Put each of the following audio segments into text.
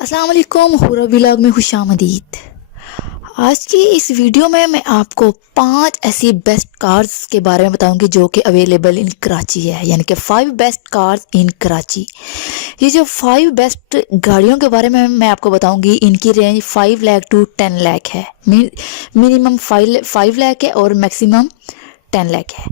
अस्सलाम वालेकुम, हुरा व्लॉग में खुशामदीद। आज की इस वीडियो में मैं आपको 5 ऐसी बेस्ट कार्स के बारे में बताऊंगी जो कि अवेलेबल इन कराची है, यानी कि 5 बेस्ट कार्स इन कराची। ये जो 5 बेस्ट गाड़ियों के बारे में मैं आपको बताऊंगी, इनकी रेंज 5 लाख टू 10 लाख है। मिनिमम 5 लाख है और मैक्सिमम 10 लाख है।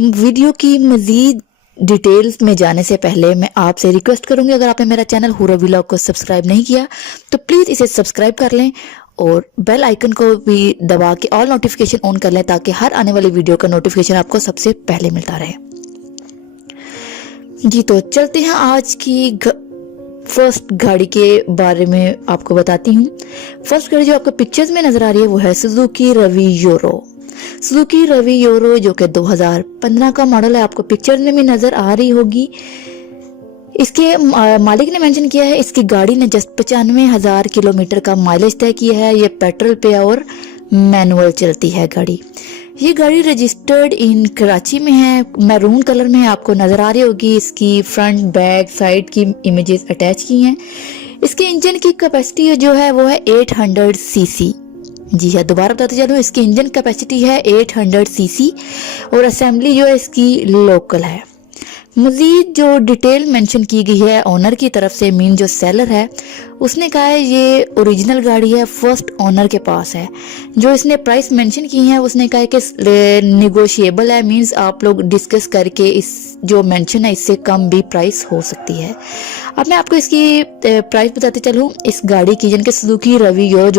वीडियो की मज़ीद डिटेल्स में जाने से पहले मैं आपसे रिक्वेस्ट करूंगी, अगर आपने मेरा चैनल हुरा व्लॉग को सब्सक्राइब नहीं किया तो प्लीज़ इसे सब्सक्राइब कर लें और बेल आइकन को भी दबा के ऑल नोटिफिकेशन ऑन कर लें ताकि हर आने वाली वीडियो का नोटिफिकेशन आपको सबसे पहले मिलता रहे। जी तो चलते हैं आज की फर्स्ट गाड़ी के बारे में आपको बताती हूँ। फर्स्ट गाड़ी जो आपको पिक्चर्स में नजर आ रही है वो है Suzuki Ravi Euro. Suzuki Ravi Euro जो कि 2015 का मॉडल है, आपको पिक्चर में भी नजर आ रही होगी। इसके मालिक ने मेंशन किया है इसकी गाड़ी ने जस्ट 95,000 किलोमीटर का माइलेज तय किया है। ये पेट्रोल पे और मैनुअल चलती है गाड़ी। ये गाड़ी रजिस्टर्ड इन कराची में है, मैरून कलर में आपको नजर आ रही होगी। इसकी फ्रंट बैक साइड की इमेजेस अटैच की हैं। इसके इंजन की कैपेसिटी जो है वो है 800 सीसी। जी हाँ, दोबारा बताते चलूँ, इसकी इंजन कैपेसिटी है 800 सीसी और असेंबली जो है इसकी लोकल है। मजीद जो डिटेल मेंशन की गई है ओनर की तरफ से, मीन जो सेलर है उसने कहा है ये ओरिजिनल गाड़ी है, फर्स्ट ओनर के पास है। जो इसने प्राइस मेंशन की है उसने कहा है कि निगोशिएबल है, मींस आप लोग डिस्कस करके इस जो मेंशन है इससे कम भी प्राइस हो सकती है। अब मैं आपको इसकी प्राइस बताते चलूँ इस गाड़ी की, जिनके सुजुकी रवि यूरो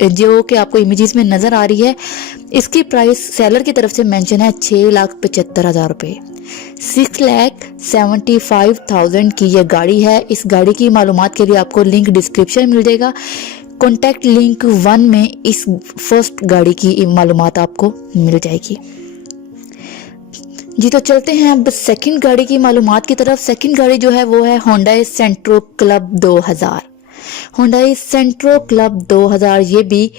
जो कि आपको इमेजेस में नजर आ रही है, इसकी प्राइस सेलर की तरफ से मेंशन है 6,75,000 रुपए। 6,75,000 की यह गाड़ी है। इस गाड़ी की मालूमात के लिए आपको लिंक डिस्क्रिप्शन मिल जाएगा। कॉन्टैक्ट लिंक 1 में इस फर्स्ट गाड़ी की मालूमात आपको मिल जाएगी। जी तो चलते हैं अब सेकंड गाड़ी की मालूमात की तरफ। सेकंड गाड़ी जो है वो है होंडा सेंट्रो क्लब 2000। होंडा सेंट्रो क्लब 2000 ये भी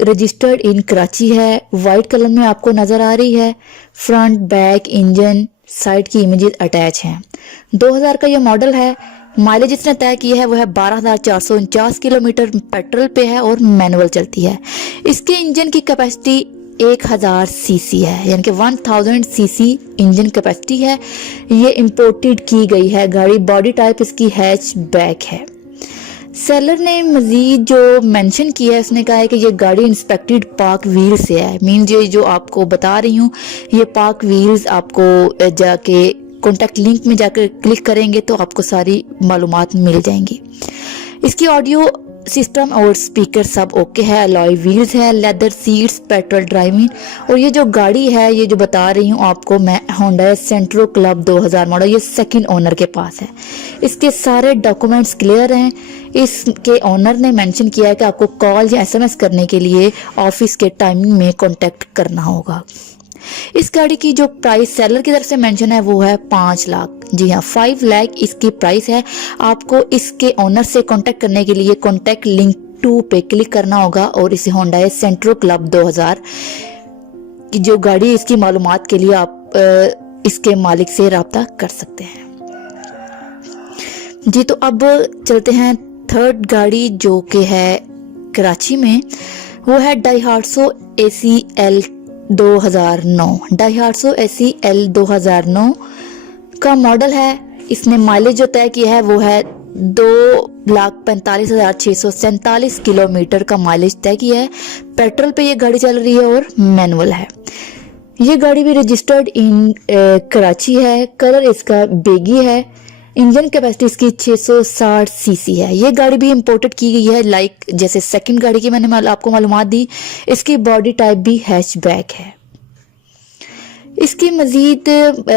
रजिस्टर्ड इन कराची है। वाइट कलर में आपको नजर आ रही है। फ्रंट बैक इंजन साइड की इमेजेस अटैच हैं। 2000 का ये मॉडल है। माइलेज इसने तय किया है वो है 12,449 किलोमीटर, पेट्रोल पे है और मैनुअल चलती है। इसके इंजन की कैपेसिटी 1000 सीसी है, यानी कि 1000 सीसी इंजन कैपेसिटी है। ये इंपोर्टेड की गई है गाड़ी। बॉडी टाइप इसकी हैचबैक है। सेलर ने मजीद जो मेंशन किया है उसने कहा है कि ये गाड़ी इंस्पेक्टेड पार्क व्हील से है। मीन ये जो आपको बता रही हूँ ये पार्क व्हील्स आपको जाके कॉन्टैक्ट लिंक में जाकर क्लिक करेंगे तो आपको सारी मालूमात मिल जाएंगी। इसकी ऑडियो सिस्टम और स्पीकर सब ओके है। अलॉय व्हील्स है, लेदर सीट्स, पेट्रोल ड्राइविंग। और ये जो गाड़ी है ये जो बता रही हूँ आपको मैं, होंडा सेंट्रो क्लब 2000 मॉडल, ये सेकंड ओनर के पास है। इसके सारे डॉक्यूमेंट्स क्लियर हैं। इसके ओनर ने मेंशन किया है कि आपको कॉल या एसएमएस करने के लिए ऑफिस के टाइमिंग में कांटेक्ट करना होगा। इस गाड़ी की जो प्राइस सेलर की तरफ से मेंशन है वो है 5 लाख। जी हाँ, 5 लाख इसकी प्राइस है। आपको इसके ओनर से कांटेक्ट करने के लिए कांटेक्ट लिंक 2 पे क्लिक करना होगा और इसे होंडा सेंट्रो क्लब 2000 की जो गाड़ी इसकी मालूमात के लिए आप इसके मालिक से राब्ता कर सकते हैं। जी तो अब चलते हैं थर्ड गाड़ी जो कि है कराची में, वो है डाइहार्सो ACL 2009। डाइहार्सो ACL 2009 का मॉडल है। इसने माइलेज जो तय किया है वो है 2,45,647 किलोमीटर का माइलेज तय किया है। पेट्रोल पे ये गाड़ी चल रही है और मैनुअल है। ये गाड़ी भी रजिस्टर्ड इन कराची है। कलर इसका बेगी है। इंजन कैपेसिटी इसकी 660 सीसी है। ये गाड़ी भी इंपोर्टेड की गई है, लाइक जैसे सेकंड गाड़ी की मैंने आपको मालूमात दी। इसकी बॉडी टाइप भी हैचबैक है। इसकी मजीद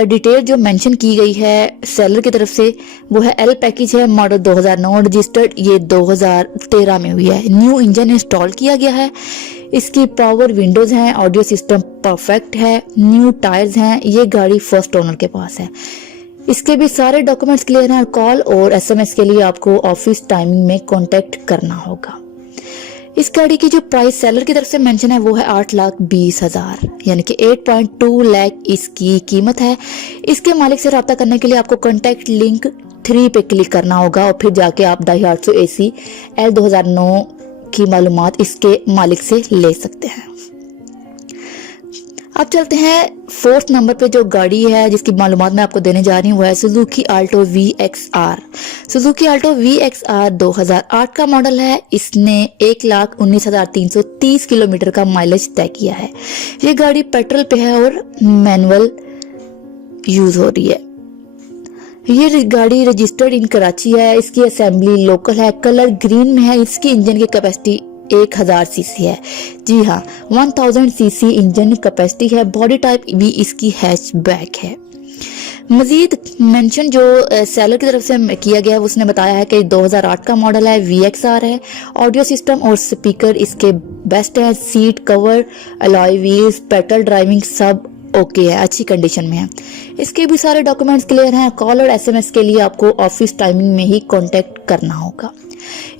डिटेल जो मेंशन की गई है सेलर की तरफ से वो है एल पैकेज है, मॉडल 2009, रजिस्टर्ड ये 2013 में हुई है। न्यू इंजन इंस्टॉल किया गया है। इसकी पावर विंडोज हैं, ऑडियो सिस्टम परफेक्ट है, न्यू टायर्स हैं। ये गाड़ी फर्स्ट ओनर के पास है। इसके भी सारे डॉक्यूमेंट्स क्लियर हैं। कॉल और एसएमएस के लिए आपको ऑफिस टाइमिंग में कांटेक्ट करना होगा। इस गाड़ी की जो प्राइस सेलर की तरफ से मेंशन है वो है 8,20,000, यानी कि 8.2 लाख इसकी कीमत है। इसके मालिक से रब्ता करने के लिए आपको कांटेक्ट लिंक 3 पे क्लिक करना होगा और फिर जाके आप दाइहात्सु AC L 2009 की मालूमात इसके मालिक से ले सकते हैं। अब चलते हैं 4th नंबर पे जो गाड़ी है जिसकी मालूमात मैं आपको देने जा रही हूँ वो है Suzuki Alto VXR। Suzuki Alto VXR 2008 का मॉडल है। इसने 1,19,330 किलोमीटर का माइलेज तय किया है। ये गाड़ी पेट्रोल पे है और मैनुअल यूज हो रही है। ये गाड़ी रजिस्टर्ड इन कराची है। इसकी असेंबली लोकल है, कलर ग्रीन में है। इसकी इंजन की कैपेसिटी 1000 सीसी है। जी हाँ, 1000 सीसी इंजन कैपेसिटी है। बॉडी टाइप भी इसकी हैचबैक है। मजीद मेंशन जो सेलर की तरफ से किया गया है उसने बताया है कि 2008 का मॉडल है, VXR है। ऑडियो सिस्टम और स्पीकर इसके बेस्ट है। Seat cover, alloy wheels, petrol driving सब ओके है, अच्छी कंडीशन में है। इसके भी सारे डॉक्यूमेंट्स क्लियर हैं। कॉल और SMS के लिए आपको ऑफिस टाइमिंग में ही कांटेक्ट करना होगा।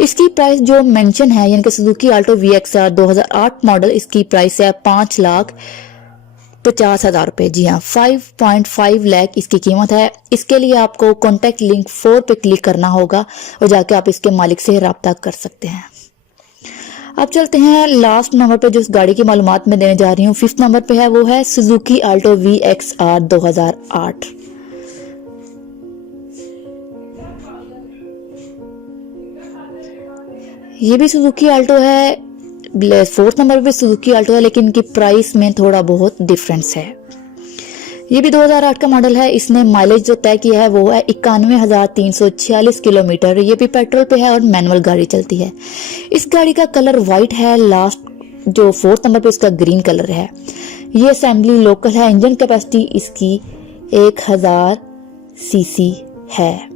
इसकी प्राइस जो मेंशन है यानी कि सुजुकी आल्टो VXR 2008 मॉडल, इसकी प्राइस है 5,50,000 रुपए। जी हाँ, 5.5 लाख इसकी कीमत है। इसके लिए आपको कॉन्टैक्ट लिंक 4 पे क्लिक करना होगा और जाके आप इसके मालिक से राब्ता कर सकते हैं। अब चलते हैं लास्ट नंबर पे जो इस गाड़ी की मालूमात मैं देने जा रही हूँ 5th नंबर पे है, वो है सुजुकी आल्टो VXR 2008। ये भी सुजुकी आल्टो है। 4th नंबर पे सुजुकी आल्टो है लेकिन इनकी प्राइस में थोड़ा बहुत डिफरेंस है। ये भी 2008 का मॉडल है। इसने माइलेज जो तय किया है वो है 91,346 किलोमीटर। ये भी पेट्रोल पे है और मैनुअल गाड़ी चलती है। इस गाड़ी का कलर व्हाइट है। लास्ट जो 4th नंबर पे इसका ग्रीन कलर है। ये असेंबली लोकल है। इंजन कैपेसिटी इसकी 1000 सीसी है।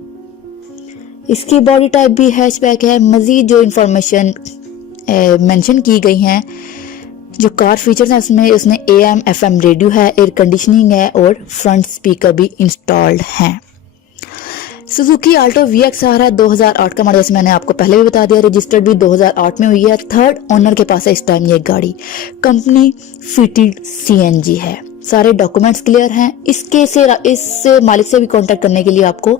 इसकी बॉडी टाइप भी हैचबैक है। मजीद जो इंफॉर्मेशन मेंशन की गई हैं, जो कार फीचर्स हैं उसमें AM FM रेडियो है, एयर कंडीशनिंग है और फ्रंट स्पीकर भी इंस्टॉल्ड हैं। सुजुकी आल्टो VXR है 2008 का मॉडल, जैसे मैंने आपको पहले भी बता दिया। रजिस्टर्ड भी 2008 में हुई है। 3rd ओनर के पास है इस टाइम ये गाड़ी। कंपनी फिटेड CNG है। सारे डॉक्यूमेंट्स क्लियर हैं। इस मालिक से भी कांटेक्ट करने के लिए आपको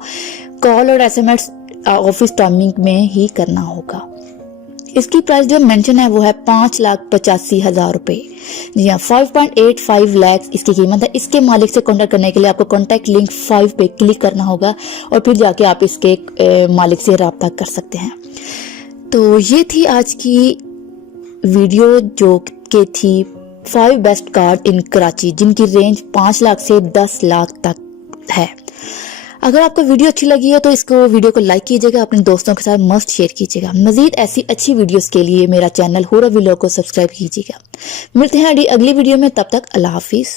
कॉल और SMS ऑफिस टाइमिंग में ही करना होगा। इसकी प्राइस जो मेंशन है वो है 5,85,000 रुपए। जी हाँ, 5.85 लाख इसकी कीमत है। इसके मालिक से कांटेक्ट करने के लिए आपको कांटेक्ट लिंक 5 पे क्लिक करना होगा और फिर जाके आप इसके मालिक से राब्ता कर सकते हैं। तो ये थी आज की वीडियो जो कि थी 5 बेस्ट कार इन कराची जिनकी रेंज 5 लाख से 10 लाख तक है। अगर आपको वीडियो अच्छी लगी है तो इसको वीडियो को लाइक कीजिएगा, अपने दोस्तों के साथ मस्ट शेयर कीजिएगा। मजीद ऐसी अच्छी वीडियोस के लिए मेरा चैनल हुरा व्लॉग को सब्सक्राइब कीजिएगा। मिलते हैं अगली वीडियो में, तब तक अल्लाह हाफिज।